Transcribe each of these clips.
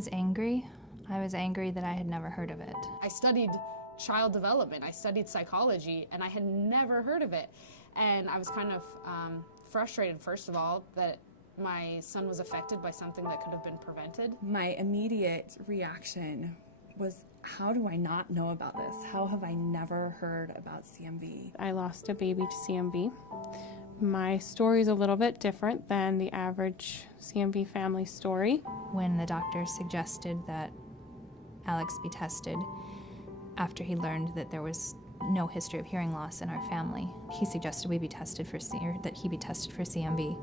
was angry. I was angry that I had never heard of it. I studied child development, I studied psychology, and I had never heard of it. And I was kind of frustrated, first of all, that my son was affected by something that could have been prevented. My immediate reaction was, how do I not know about this? How have I never heard about CMV? I lost a baby to CMV. My story is a little bit different than the average CMV family story. When the doctor suggested that Alex be tested, after he learned that there was no history of hearing loss in our family, he suggested we be tested for that he be tested for CMV.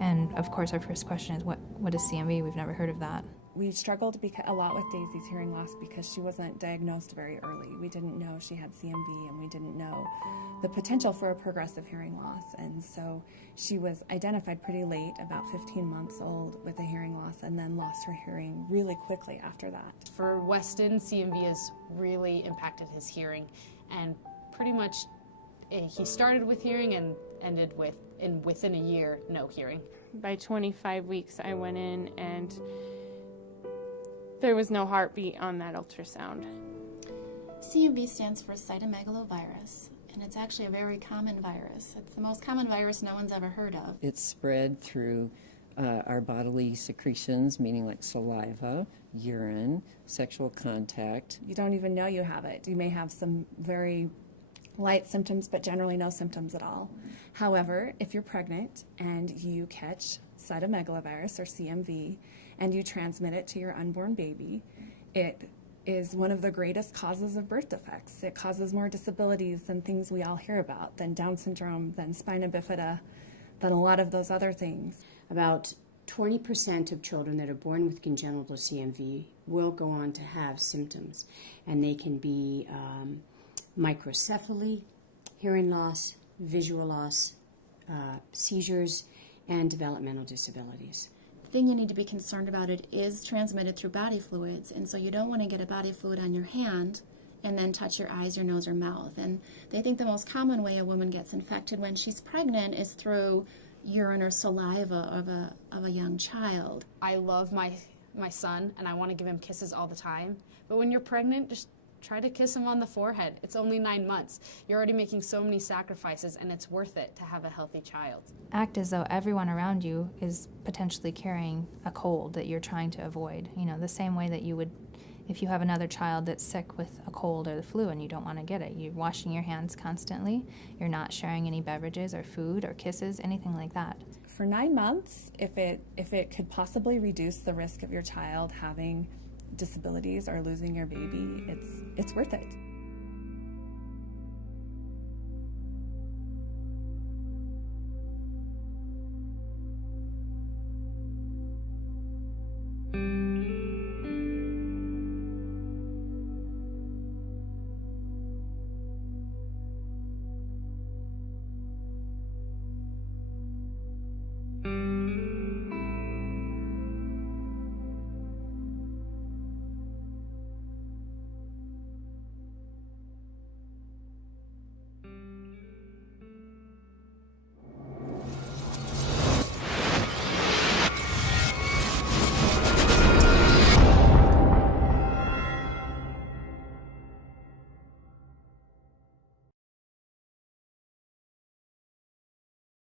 And of course, our first question is, what is CMV? We've never heard of that. We struggled a lot with Daisy's hearing loss because she wasn't diagnosed very early. We didn't know she had CMV, and we didn't know the potential for a progressive hearing loss. And so she was identified pretty late, about 15 months old, with a hearing loss, and then lost her hearing really quickly after that. For Weston, CMV has really impacted his hearing, and pretty much he started with hearing and ended within a year, no hearing. By 25 weeks, I went in and there was no heartbeat on that ultrasound. CMV stands for Cytomegalovirus, and it's actually a very common virus. It's the most common virus no one's ever heard of. It's spread through our bodily secretions, meaning like saliva, urine, sexual contact. You don't even know you have it. You may have some very light symptoms, but generally no symptoms at all. However, if you're pregnant and you catch cytomegalovirus, or CMV, and you transmit it to your unborn baby, it is one of the greatest causes of birth defects. It causes more disabilities than things we all hear about, than Down syndrome, than spina bifida, than a lot of those other things. About 20% of children that are born with congenital CMV will go on to have symptoms, and they can be microcephaly, hearing loss, visual loss, seizures, and developmental disabilities. The thing you need to be concerned about, it is transmitted through body fluids, and so you don't want to get a body fluid on your hand and then touch your eyes, your nose, or mouth. And they think the most common way a woman gets infected when she's pregnant is through urine or saliva of a young child. I love my son, and I want to give him kisses all the time, but when you're pregnant, just try to kiss him on the forehead. It's only 9 months. You're already making so many sacrifices, and it's worth it to have a healthy child. Act as though everyone around you is potentially carrying a cold that you're trying to avoid. You know, the same way that you would if you have another child that's sick with a cold or the flu and you don't want to get it. You're washing your hands constantly. You're not sharing any beverages or food or kisses, anything like that. For 9 months, if it could possibly reduce the risk of your child having disabilities or losing your baby, it's worth it.